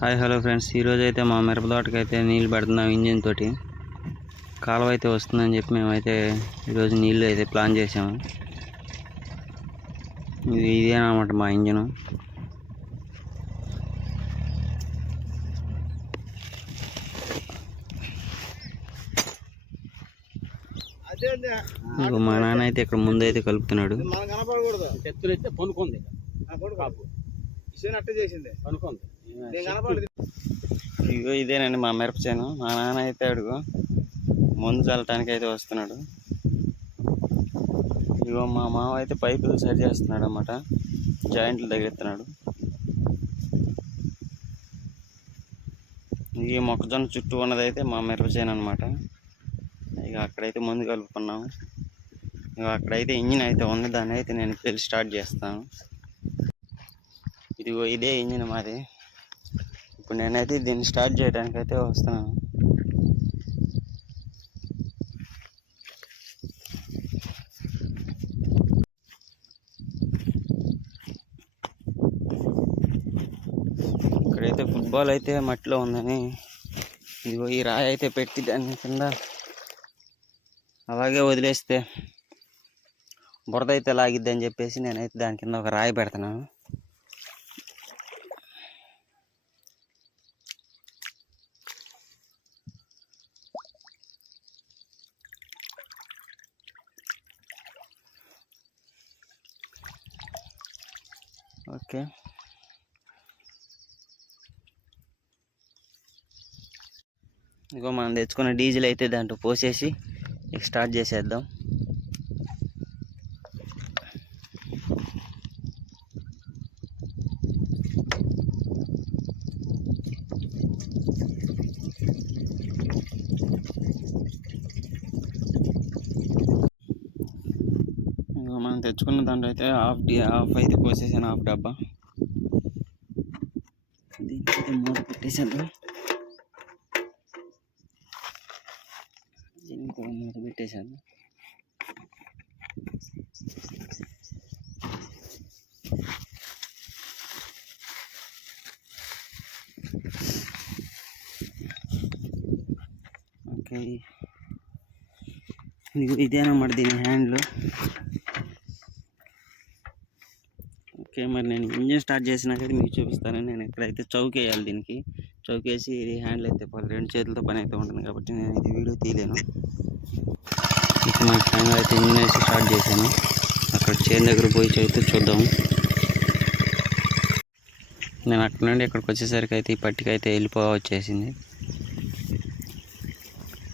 Hi hello friends. ఈరోజు అయితే మా మిరప తోటకి అయితే నీళ్ళు పెడుతున్నాం ఇంజిన్ తోటి. కాలువ అయితే వస్తుందని చెప్పి మేమైతే ఈరోజు నీళ్ళు అయితే ప్లాన్ చేసాము ఇది ఇదేనమాట మా ఇంజను. మా నాన్న అయితే ఇక్కడ ముందైతే కలుపుతున్నాడు. మనం కనపడకూడదు. చేసింది నేను కనపడదు ఇగో ఇదేనండి మా మిరప చేను. మా నాన్న అయితే అడుగు. ముందు చల్లటానికి అయితే వస్తున్నాడు. ఇగో మా మామ అయితే పైపులు సరి చేస్తున్నాడు అన్నమాట. జాయింట్లు తగిలిస్తున్నాడు. ఈ మొక్కజొన్న చుట్టూ ఉన్నదైతే మా మిరప చేను అనమాట ఇక అక్కడైతే ముందు కలుపుకున్నాము. ఇక అక్కడైతే ఇంజిన్ అయితే ఉంది. దాన్ని అయితే నేను పెళ్ళి స్టార్ట్ చేస్తాను. ఇదిగో ఇదే ఇంజిన్ మాది. ఇప్పుడు నేనైతే దీన్ని స్టార్ట్ చేయడానికి అయితే వస్తున్నాను. ఇక్కడైతే ఫుట్బాల్ అయితే మట్టిలో ఉందని ఇదిగో ఈ రాయి అయితే పెట్టి దాని కింద అలాగే వదిలేస్తే బురద అయితే లాగిద్దని చెప్పేసి నేనైతే దాని కింద ఒక రాయి పెడుతున్నాను. ఓకే. ఇగో మనం తెచ్చుకున్న డీజిల్ అయితే దాంట్లో పోసేసి స్టార్ట్ చేసేద్దాం ఇగో మనం తెచ్చుకున్న దాంట్లో అయితే హాఫ్ డి హాఫ్ అయితే పోసేసాను హాఫ్ డబ్బా. దీనికైతే మూత పెట్టేసాను దీనికి కూడా మూత పెట్టేశాను. ఓకే. ఇదిగో ఇదేనమాట దీని హ్యాండ్లు. ఓకే మరి నేను ఇంజిన్ స్టార్ట్ చేసినాక మీకు చూపిస్తాను. నేను ఎక్కడైతే చౌక్ వేయాలి దీనికి. చౌక్ వేసి ఇది హ్యాండిల్ అయితే పని రెండు చేతులతో పని అయితే ఉంటుంది కాబట్టి నేను ఇది వీడియో తీయలేను. ఇప్పుడు మా ఫైనల్ అయితే ఇంజిన్ వేసి స్టార్ట్ చేశాను. అక్కడ చేను దగ్గర పోయి చదివితే చూద్దాం. నేను అక్కడ నుండి ఇక్కడికి వచ్చేసరికి అయితే ఈ పట్టిక అయితే వెళ్ళిపో వచ్చేసింది.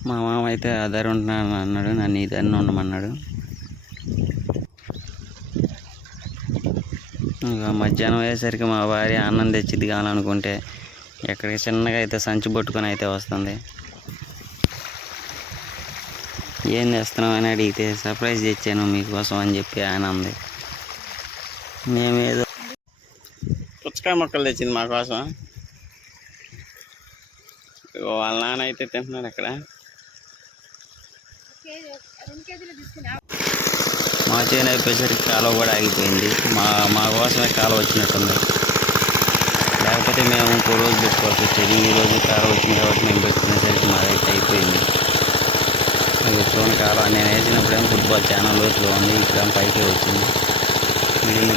మా మామ అయితే అదర్ ఉంటున్నాను అన్నాడు నన్ను ఇదన్నీ ఉండమన్నాడు. మధ్యాహ్నం అయ్యేసరికి మా భార్య అన్నం తెచ్చిద్ది కావాలనుకుంటే ఎక్కడికి చిన్నగా అయితే సంచి పట్టుకొని అయితే వస్తుంది. ఏం చేస్తున్నావు అని అడిగితే సర్ప్రైజ్ తెచ్చాను మీకోసం అని చెప్పి ఆయన అంది. మేమేదో పుచ్చకాయ మొక్కలు తెచ్చింది మా కోసం వాళ్ళ నాన్న అయితే తింటున్నాడు అక్కడ మా చేను అయిపోయేసరికి కాలువ కూడా ఆగిపోయింది. మా మా కోసమే కాలువ వచ్చినట్టుంది. లేకపోతే మేము ఇంకో రోజు పెట్టుకోవాల్సి వచ్చేది. ఈ రోజు కాలువ వచ్చింది కాబట్టి మేము పెట్టుకునేసరికి మాదైతే అయిపోయింది. అది చూడండి కాలువ. నేను వేసినప్పుడేమో ఫుట్బాల్ ఛానల్ లోతులో ఉంది. ఇక్కడ పైకి వచ్చింది. మిడిల్